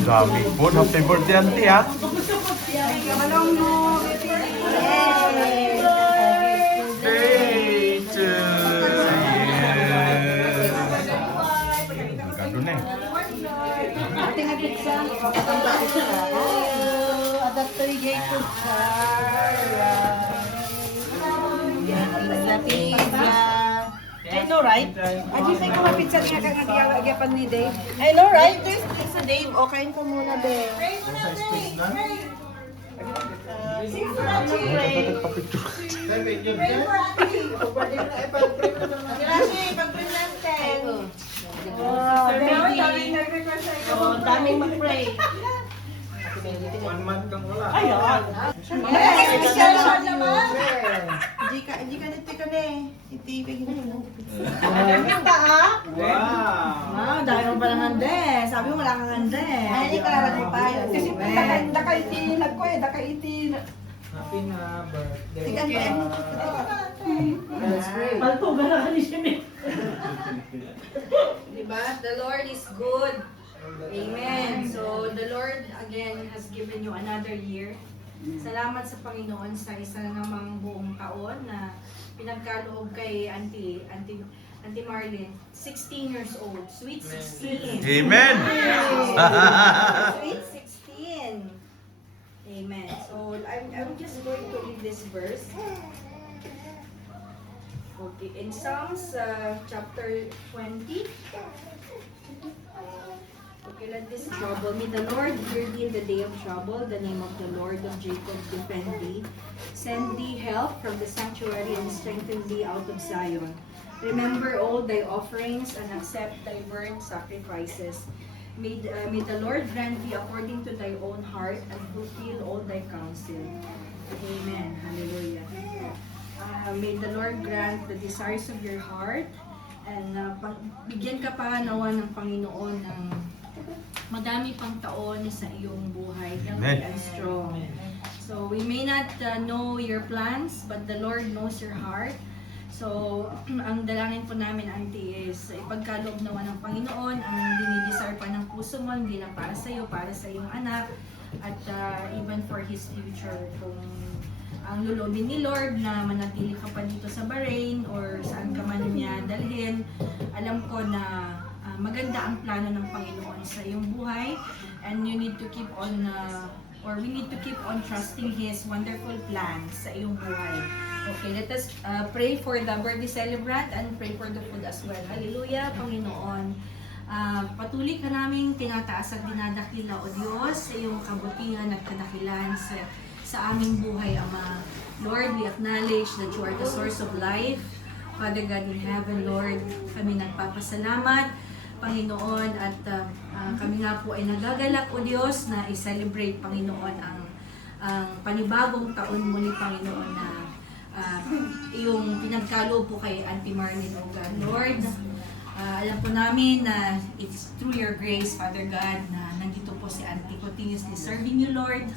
Dami po. Happy birthday, auntie, ha? Birthday to you. Magkano na eh. Ate nga pizza. Adaptoy Jacob Pizza. I know, right? Adi say ko pizza nga kang nagyagapan ni Dave. I know, right? This is Dave. Okay ko muna, Dave. Daming mag-pray. 1 month kang wala. Ayun. Hindi ka nito ka na eh. Itibig na yun. Wow! Wow, dahil mo pala handa eh. Sabi mo wala kang handa eh. Ay, hindi ka larang tayo. Kasi Dakaitinag ko eh, dakaitinag. Happy na birthday. Tigan ka eh. Let's pray. Paltugan na ka ni Shimmy. Diba? The Lord is good. Amen. So, the Lord again has given you another year. Salamat sa Panginoon sa isa namang buong taon na pinagkaloob kay Auntie Marlene. 16 years old. Sweet 16. Amen! Sweet 16. Amen. So, I'm just going to read this verse. Okay, in Psalms chapter 20. Okay, let this trouble me. The Lord hear thee in the day of trouble. The name of the Lord of Jacob defend thee. Send thee help from the sanctuary and strengthen thee out of Zion. Remember all thy offerings and accept thy burnt sacrifices. May the Lord grant thee according to thy own heart and fulfill all thy counsel. Amen. Hallelujah. May the Lord grant the desires of your heart and bigyan ka pa nawa ng Panginoon ng madami pang taon sa iyong buhay, healthy and strong. So we may not know your plans, but the Lord knows your heart. So ang dalangin po namin, Auntie, is ipagkaloob naman ng Panginoon ang dinidesire pa ng puso mo, hindi lang para sa iyo, para sa iyong anak, at even for his future. Kung ang lulobin ni Lord na manatili ka pa dito sa Bahrain or saan ka man niya dalhin, alam ko na maganda ang plano ng Panginoon sa iyong buhay, and you need to keep on we need to keep on trusting His wonderful plans sa iyong buhay. Okay, let us pray for the birthday celebrant and pray for the food as well. Hallelujah, Panginoon. Patuloy ka naming tinataas at dinadakila, O Diyos, sa iyong kabutihan at kadakilan sa aming buhay, Ama. Lord, we acknowledge that you are the source of life. Father God in heaven, Lord, kami nagpapasalamat, Panginoon, at kami nga po ay nagagalak, O Diyos, na i-celebrate, Panginoon, ang panibagong taon muli, Panginoon, na iyong pinagkaloob po kay Auntie Marlene, O God. Lord, alam po namin na it's through your grace, Father God, na nandito po si Auntie, continuously serving you, Lord.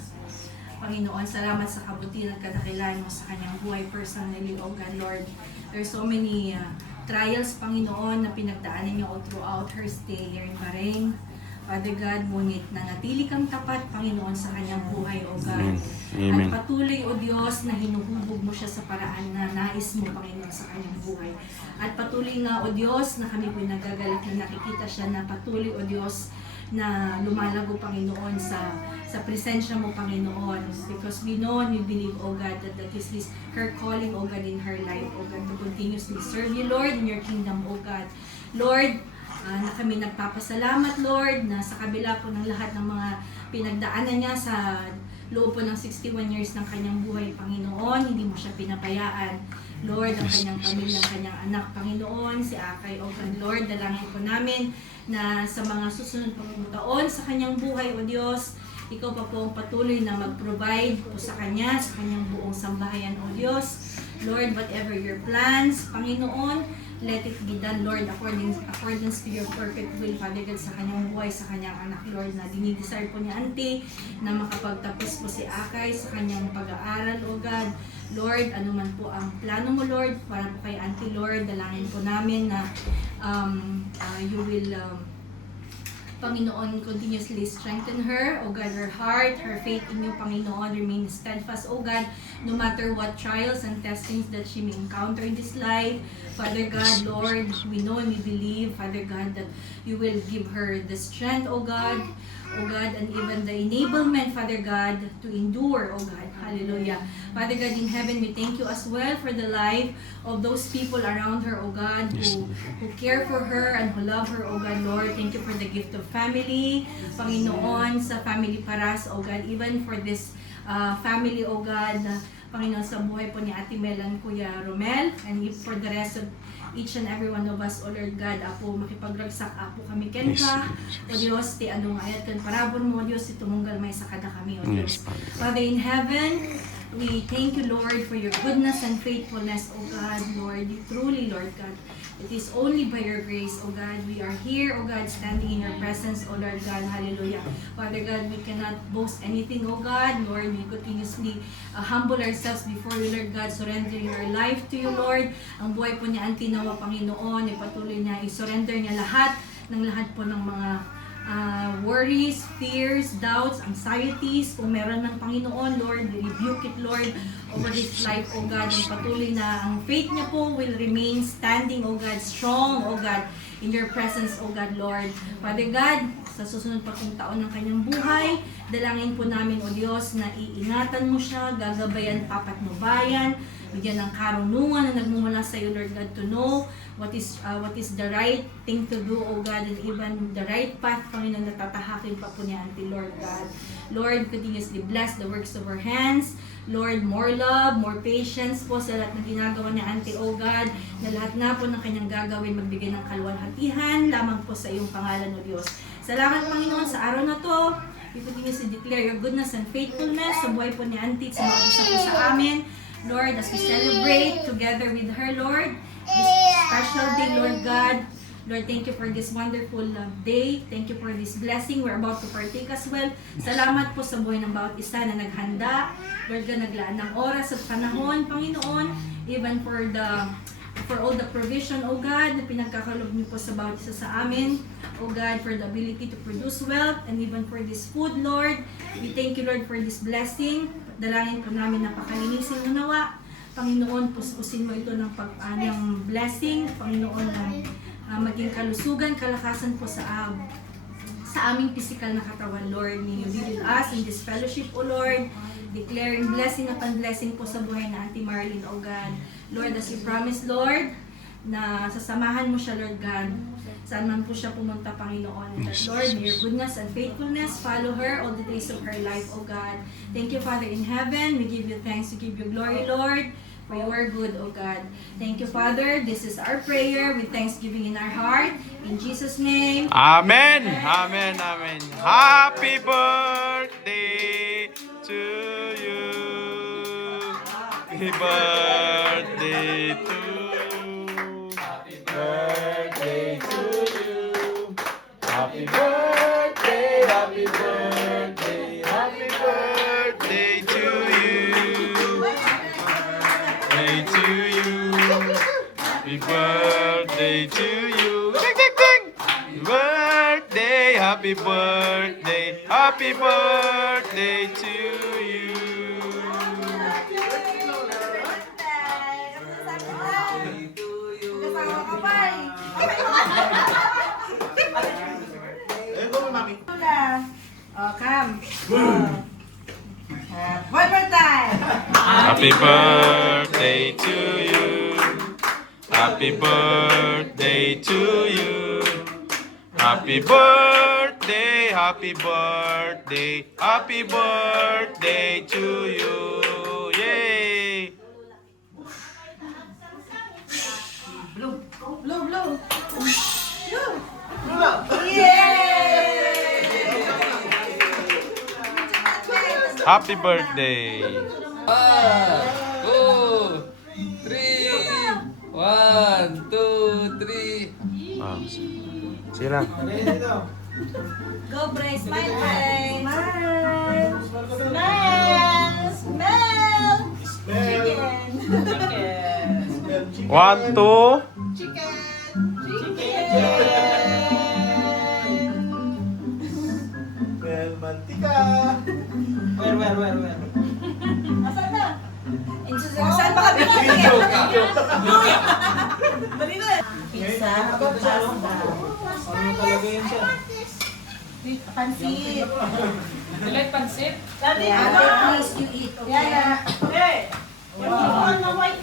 Panginoon, salamat sa kabutihan at kadakilan mo sa kanyang buhay personally, O God, Lord. There's so many trials, Panginoon, na pinagdaanan niya all throughout her stay here in Bahrain. Father God, ngunit nanatili kang tapat, Panginoon, sa kanyang buhay, O God. Amen. At patuloy, O Diyos, na hinuhubog mo siya sa paraan na nais mo, Panginoon, sa kanyang buhay. At patuloy nga, O Diyos, na kami po'y nagagalak na nakikita siya na patuloy, O Diyos, na lumalago, Panginoon, sa presensya mo, Panginoon. Because we know and we believe, O God, that this is her calling, O God, in her life, O God, to continuously serve you, Lord, in your kingdom, O God. Lord, na kami nagpapasalamat, Lord, na sa kabila po ng lahat ng mga pinagdaanan niya sa loob po ng 61 years ng kanyang buhay, Panginoon, hindi mo siya pinabayaan. Lord, ang kanyang pamilya, ang kanyang anak, Panginoon, si Akay, O God, Lord, dalangin po namin na sa mga susunod pang taon sa kanyang buhay, O Diyos, ikaw pa po ang patuloy na mag-provide po sa kanya, sa kanyang buong sambahayan, O Diyos. Lord, whatever your plans, Panginoon, let it be done, Lord, accordance to your perfect will, Father God, sa kanyang buhay, sa kanyang anak, Lord, na dinidesire po ni Auntie na makapagtapos po si Akay sa kanyang pag-aaral, O God. Lord, ano man po ang plano mo, Lord, para po kay Auntie, Lord, dalangin po namin na you will Panginoon, continuously strengthen her, O God, her heart, her faith in you, Panginoon, remain steadfast, O God, no matter what trials and testings that she may encounter in this life. Father God, Lord, we know and we believe, Father God, that you will give her the strength, O God, and even the enablement, Father God, to endure, O God. Hallelujah. Father God in heaven, we thank you as well for the life of those people around her, O God, who care for her and who love her, O God, Lord. Thank you for the gift of family, Panginoon, sa Family Paras, O God, even for this family, O God, Panginoon, sa buhay po ni Ate Mel and Kuya Romel, and for the rest of each and every one of us, O Lord God, Apo, makipagragsak, Apo kami kenka, O Diyos, ti anong ayat kan parabon mo, Diyos, ti tumunggal may sakada kami, O Diyos. Father in heaven, we thank you, Lord, for your goodness and faithfulness, O God, Lord. You truly, Lord God, it is only by your grace, O God, we are here, O God, standing in your presence, O Lord God, hallelujah. Father God, we cannot boast anything, O God, Lord, we continuously humble ourselves before you, Lord God, surrendering our life to you, Lord. Ang buhay po ni Auntie Nawa, Panginoon, ipatuloy niya, i-surrender niya lahat po ng mga worries, fears, doubts, anxieties, kung meron ng Panginoon, Lord, we rebuke it, Lord, over his life, O God, and patuloy na ang faith niya po will remain standing, O God, strong, O God, in your presence, O God, Lord. Father God, sa susunod pa kong taon ng kanyang buhay, dalangin po namin, O Diyos, na iingatan mo siya, gagabayan, papatnubayan, bigyan ng karunungan na nagmumula sa iyo, Lord God, to know what is the right thing to do, O God, and even the right path, Panginoon, na tatahakin pa po ni Auntie, Lord God. Lord, continuously bless the works of our hands. Lord, more love, more patience po sa lahat ng ginagawa ni Auntie, O God, na lahat na po ng kanyang gagawin magbigay ng kaluwalhatihan lamang po sa iyong pangalan, O Diyos. Salamat, Panginoon, sa araw na to. We continuously declare your goodness and faithfulness sa buhay po ni Auntie, sa mga isa po sa amin. Lord, as we celebrate together with her, Lord, this special day, Lord God. Lord, thank you for this wonderful day. Thank you for this blessing we're about to partake as well. Salamat po sa buhay ng bawat isa na naghanda. Lord God, naglaan ng oras at panahon, Panginoon, even for all the provision, O God, na pinagkakalob niyo po sa bawat isa sa amin. O God, for the ability to produce wealth and even for this food, Lord. We thank you, Lord, for this blessing. Dalangin po namin na pakalinisin mo nawa. Panginoon, puspusin mo ito ng ng blessing. Panginoon, maging kalusugan, kalakasan po sa aming physical na katawan, Lord. May you be with us in this fellowship, O Lord. Declaring blessing upon blessing po sa buhay na Auntie Marlene, O God. Lord, as you promised, Lord, na sasamahan mo siya, Lord God, saan man po siya pumunta, Panginoon. And that, Lord, may your goodness and faithfulness follow her all the days of her life, O God. Thank you, Father in heaven. We give you thanks, we give you glory, Lord, for you are good, O God. Thank you, Father. This is our prayer with thanksgiving in our heart. In Jesus' name. Amen. Amen. Amen. Happy birthday to you. Happy birthday to you. Birthday to you. Happy birthday, happy birthday, happy birthday to you. Birthday to you. Happy birthday to you. Ding, ding, ding. Birthday, happy birthday, happy birthday to you. Come. One more time. Happy birthday to you. Happy birthday to you. Happy birthday, happy birthday, happy birthday to you. Yay! Blue. Yay! Happy birthday! 1, 2, 3. 1, 2, 3. Ah, sige lang. Go, Bray. Smile, Bray. Smile. Smell. Chicken. 1, 2. Chicken. where? Asan na? Saan ba kami natin? Dali na. Pizza, pasta. Ano talaga yun siya? Pansit. Like pansit? Dali, Ate, ano? please, you eat, okay? Yan na. Hey! Yung white